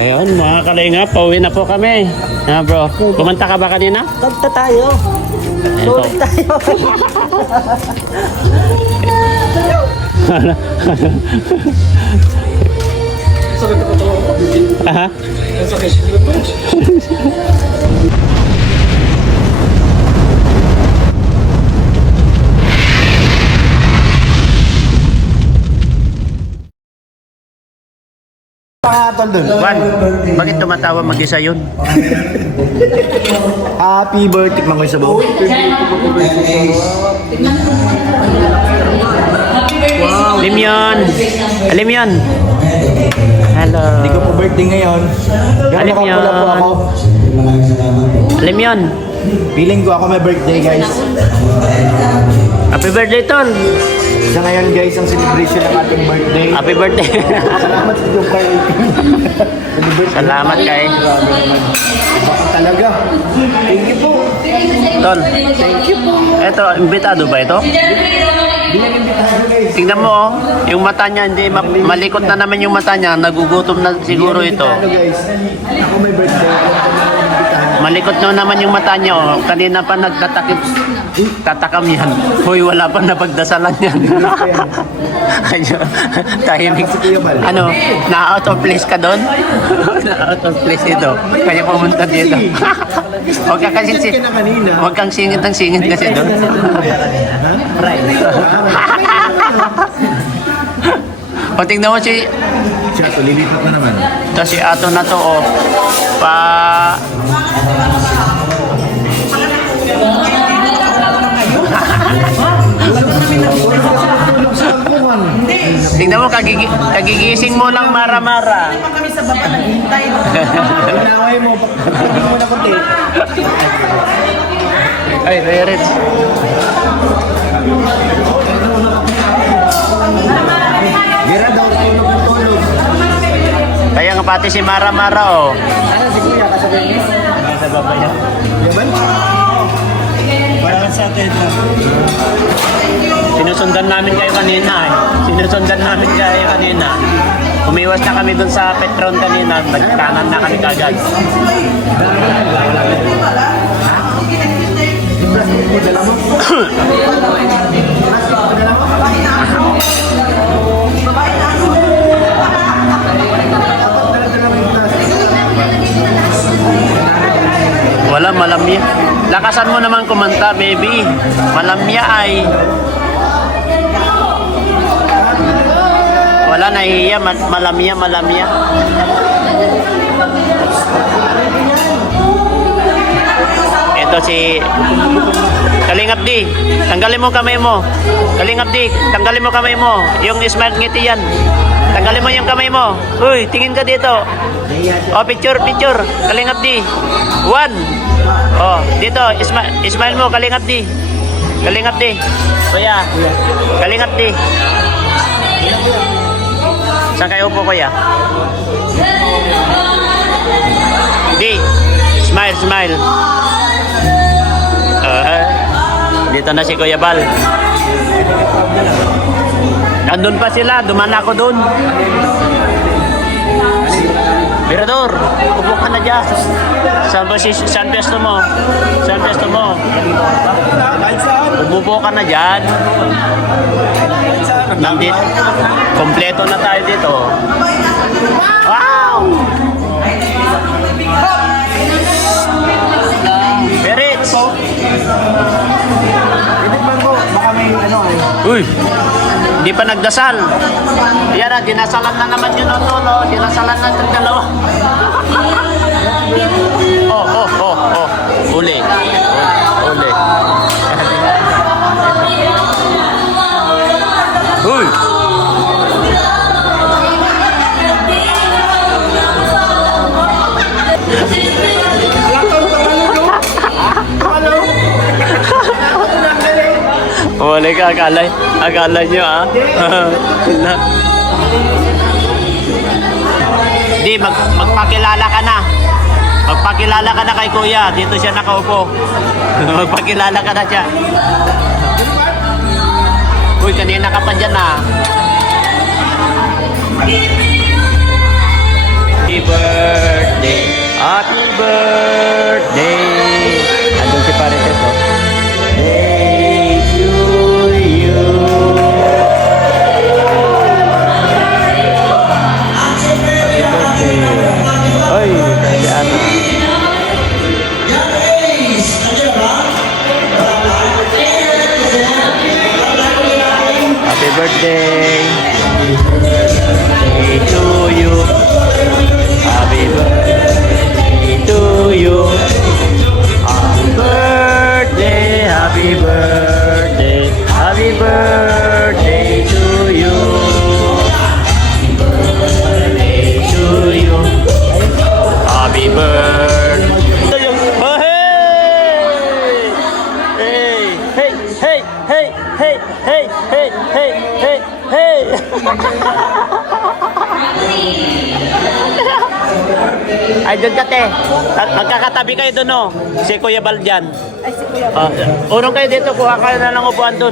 Ayun, mga kalinga, pauwi na po kami. Bro, kumanta ka ba kanina? Kanta tayo. Sulit tayo. Aha. Pangatol dun. Juan, bakit tumatawa mag-isa yun? Happy birthday. Tikman ko yung sabaw. Alim yun. Alim yun. Hello. Hindi ko po birthday ngayon. Alim Gano'n yun. kapula po ako. Alim yun. Feeling ko ako may birthday, guys. Happy birthday, Tol. Sa ngayon, guys, ang celebration ng ating birthday. Happy birthday. Salamat sa iyo, Kay. Salamat kay Talaga. Thank you po. Tol. Thank you po. Eto, imbitado ba ito? Binimbitahan, guys. Tingnan mo, oh, yung mata niya, hindi malikot na naman yung mata niya. Nagugutom na siguro ito. Guys. Ako may birthday. Alam ko na binimbitahan. Malikot na naman yung mata niya. Oh. Kanina pa nagtatakip. Tatakam yan. Hoy, wala pa na pagdasalan yan. Ayun, tahimik. Ano, na-out of place ka doon? Na-out of place ito. Kaya pumunta dito. Huwag ka kasi huwag kang singit ng singit kasi doon. O tingnan mo si Siya, to lilipat na naman. ito si Ato na to, oh. Tingnan mo, kagigising mo lang mara-mara. Kami sa baba naghintay. Inaway mo. Pagpapagin mo na konti. Ay, Rerits. Gira daw, tulog ng tulog. Kaya nga pati si Mara-Mara, oh. Ano si Kuya, kasabihin niya? Sa baba niya. Yaban? Para sa atin. Sinusundan namin kayo kanina, eh. Sinusundan namin kayo kanina. Umiwas na kami dun sa Petron kanina. Nagkanan na kami kagad. Wala, malamya. Lakasan mo naman kumanta, baby. Malamya ay. Wala, nahihiya. Malamya, malamya. Ito si Kalingap D. Tanggalin mo kamay mo. Kalingap D, tanggalin mo kamay mo. Yung smile ngiti yan. Tanggalin mo yung kamay mo. Uy, tingin ka dito. Oh, picture, picture. Kalingap D. 1. Oh, dito, smile mo, Kalingap D. Kalingap D. Kuya. Kalingap D. Saan kayo upo, kuya? D. Smile, smile. Dito na si Kuya Bal. Andun pa sila, duman ako dun. Mirador, upo ka na dyan. Saan pesto mo? Saan pesto mo? Umupo ka na dyan. Nandito. Kompleto na tayo dito. Wow! Berits! Itikman ko, baka may ano eh. Uy! Hindi pa nagdasal. Yan na, dinasalan na naman yun ang tolo. Dinasalan na ng dalawa. Oh. Uli. Uli. Uy! Wala ka, akala nyo ah. Di, magpakilala ka na. Magpakilala ka na kay Kuya. Dito siya nakaupo. Magpakilala ka na siya. Uy, kanina ka pa dyan ah. Happy birthday. Happy birthday. Andun si Parites, oh. Day to you. Happy birthday. Oy, si Ana. Happy birthday. Day to you. Happy birthday to you. Happy birthday, happy birthday, happy birthday to you. Happy birthday to you. Happy birthday. Oh, hey! Hey! Hey! Hey! Hey! Hey! Hey! Hey! Hey! Hey! Ay, doon ka, te. Magkakatabi kayo doon, no? Si Kuya Bal dyan. Ay, si Kuya Bal. Unong kayo dito, kuha ka na ng upuan doon.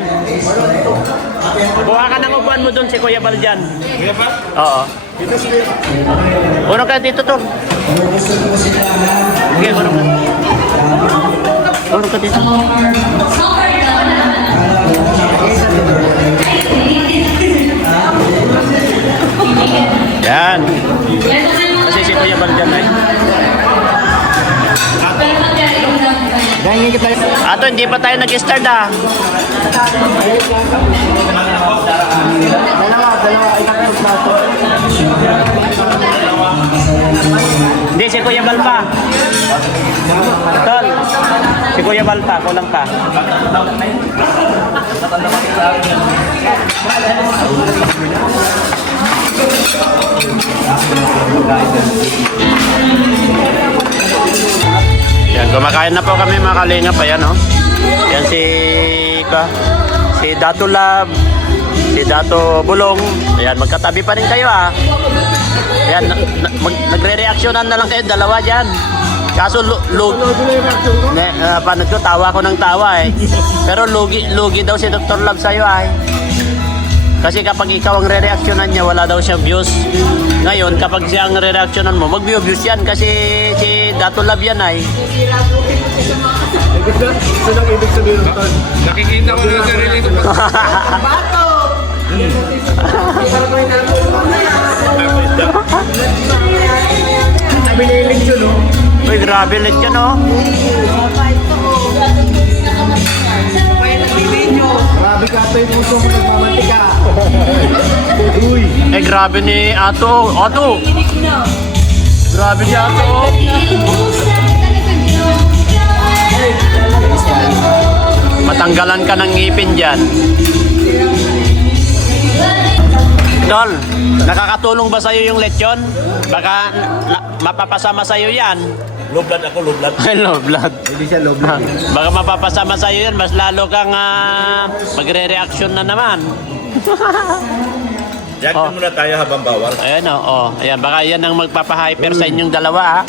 Kuha ka ng upuan mo doon, si Kuya Bal dyan. Kuya Bal? Oo. Unong kayo dito, to. Okay, unong ka. Unong ka dito. Yan. Kasi si Kuya Bal dyan, ay. Gangin kita. Ato, hindi pa tayo nag-start, ah. Dalawa. Itakot na ito. Hindi, si Kuya Bal pa. Tol, si Kuya Bal pa, kulang pa. Yan, kumakain na po kami mga kalingap. Ayan, oh. Yan si Dato Lab, si Dato Bulong. Ayan, magkatabi pa rin kayo, ah. Ayan, nagre-reaksyonan na lang kayo, dalawa dyan. Kaso, paano to, tawa ko ng tawa, eh. Pero lugi daw si Dr. Lab sa'yo, ay. Kasi kapag ikaw ang re-reaksyonan niya, wala daw siyang views. Ngayon, kapag siya ang re-reaksyonan mo, mag-views yan kasi si Dato Lab yan, ay. Ito ang ibig sabihin ng ton. Nakikita ko na sarili ko. Sabi na yung lechon, no? Uy, grabe ulit yan, oh. Grabe ka ito yung puso mo nagmamantika. Uy. Eh, grabe ni Ato. Ato! Grabe si Ato. Matanggalan ka ng ngipin dyan. Tol, nakakatulong ba sa'yo yung lechon? Baka mapapasama sa'yo yan. Low blood ako, low blood. Low blood. Hindi siya low blood. Baka mapapasama sa'yo yan, mas lalo kang magre-reaction na naman. Reaction muna tayo habang bawal. Ayan o, ayan, baka yan ang magpapahyper sa inyong dalawa, ha?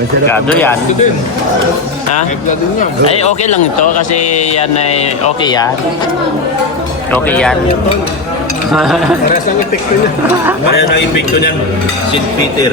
Kado yan. Ito din. Ha? Blood din yan. Ay, okay lang ito kasi yan ay okay yan. Okay yan. Pares ang epekto niya. Kaya na epekto niyan, St. Peter.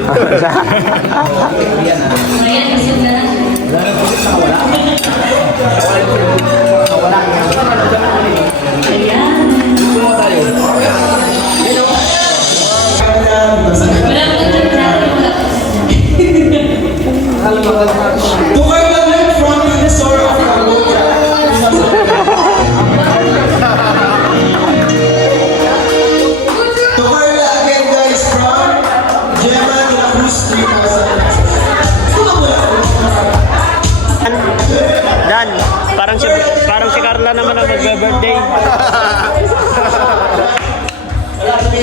Dan, parang si Carla naman ang nagbe-birthday.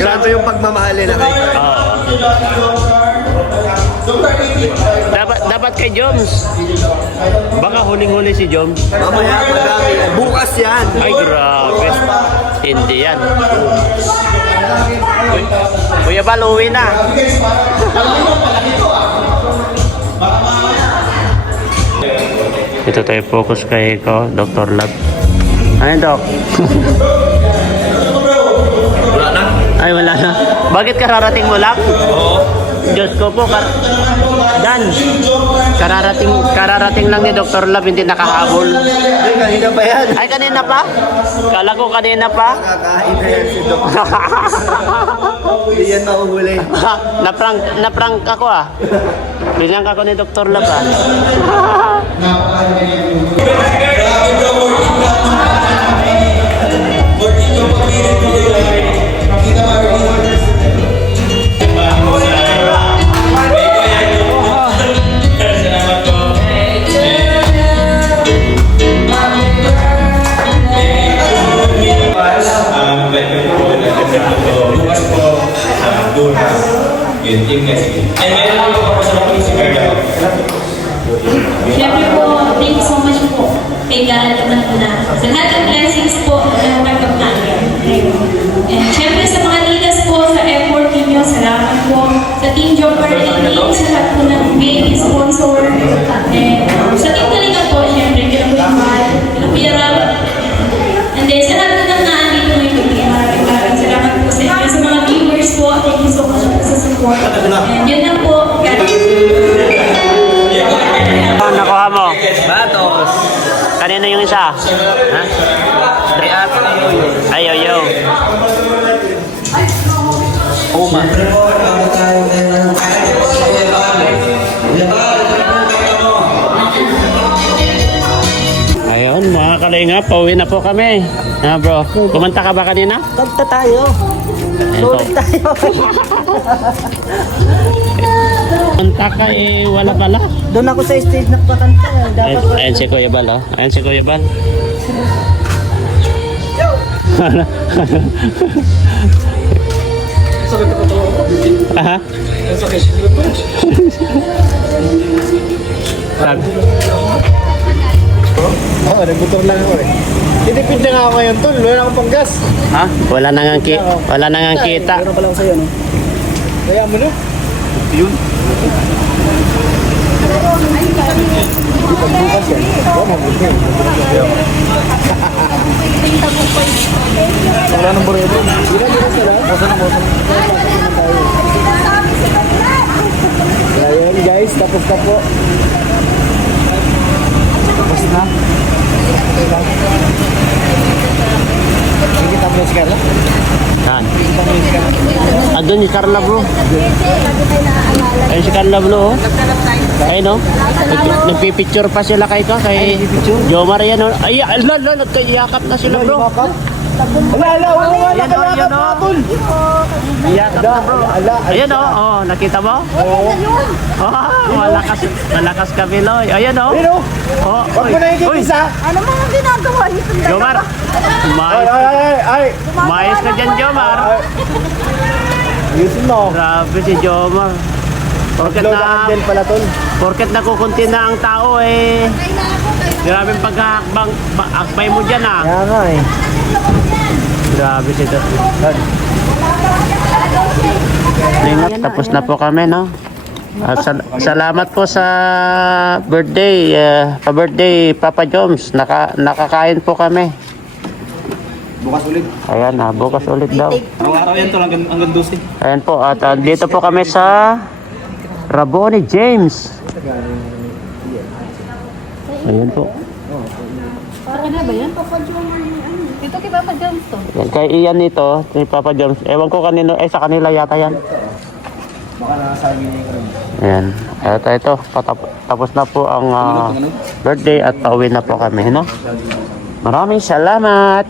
Grabe yung pagmamahalin na kayo. Dapat kay Joms. Baka huling-huli si Joms. Mamaya, madami. Bukas yan. Ay, grabe. Hindi yan. Kuya Bal, uwi na. Ito tayo focus kay Dr. Lab. Ano, Doc? Wala na. Ay, wala na. Bakit kararating mo lang? Oo. Diyos ko po, Dan, kararating lang ni Dr. Love, hindi nakahabol. Ay, kanina pa yan. Ay, kanina pa? Kala ko kanina pa. Kakain na yan si Doc. Hindi yan mahuhuli. Naprank ako ah. Bilang ako ni Dr. Love ah. Siyempre po, thank you so much po kay God naman po na sa lahat ng blessings po na nagkap namin. And siyempre sa mga leaders po, sa effort ninyo, salamat po. Sa Team Jomar and sa lahat po ng main sponsor. And sa Team Kalinga po, siyempre, kila po yung mahal, kila po yung Rab. And then sa lahat po ng naandito ngayon, maraming salamat po sa inyo. Sa mga viewers po, thank you so much po sa support. And yun lang po. God Nakuha mo. Batos. Kanina yung isa? Ha? May ato ang yoyo. Ay, yo. Uma. Ayun, mga kalinga, pauwi na po kami. Ha, bro? Kumanta ka ba kanina? Kanta tayo. Sulit tayo. Kumanta ka eh, wala pala. Doon ako sa stage nagpakanta. Dapat Ayan si Kuya Bal, oh. Ayan si Kuya Bal. Aha. Oo, nagbutor lang ako eh. Tinipid na nga ako ngayon, tol. Wala akong panggas. Ha? Wala na nga kita. Meron pa lang sa'yo, no? Kaya mo, no? Yun. Pagbukas yan. Oo, mabuti. Wala nang borebo. Dila sila. Bosa na. Ayan guys, tapos na po. Tapos na. Sige, tapos ka na. Saan? Andun si Carla, bro. Ayun si Carla, bro. Oh. Ayun, no? Nagpipicture pa sila kay Jomar yan, no? Ay, nagkayakap na sila, bro. Wala. Ayan, no? Ayan, no? Yakap na, bro. Ayan, no? Oh, nakita mo? Oh, malakas ka, Biloy. Ayan, no? Pero, Oh, wag mo na ikikisa. ano mga ginagawa niyo? Jomar. Ay. Mais ka dyan, Jomar. Ayusin mo. Grabe si Jomar. Load pala, tol. Porket nakukunti na ang tao eh. Grabe ang pagkakbay mo dyan ah. Kaya nga eh. Grabe si Dad. Tapos na po kami, no? At salamat po sa birthday, pa-birthday Papa Joms. Nakakain po kami. Bukas ulit. Ayan, bukas ulit daw. Araw-araw yan, tol. Hanggang 12. Ayan po, at dito po kami sa Raboni James. Ayan po. Para na ba yan? Dito kay Papa Jones to. Yan, kay Ian ito, ni Papa Jones. Ewan ko kanino, sa kanila yata yan. Baka nakasabi niya yung Ayan. At ito, tapos na po ang birthday at pauwi na po kami, no? Maraming salamat!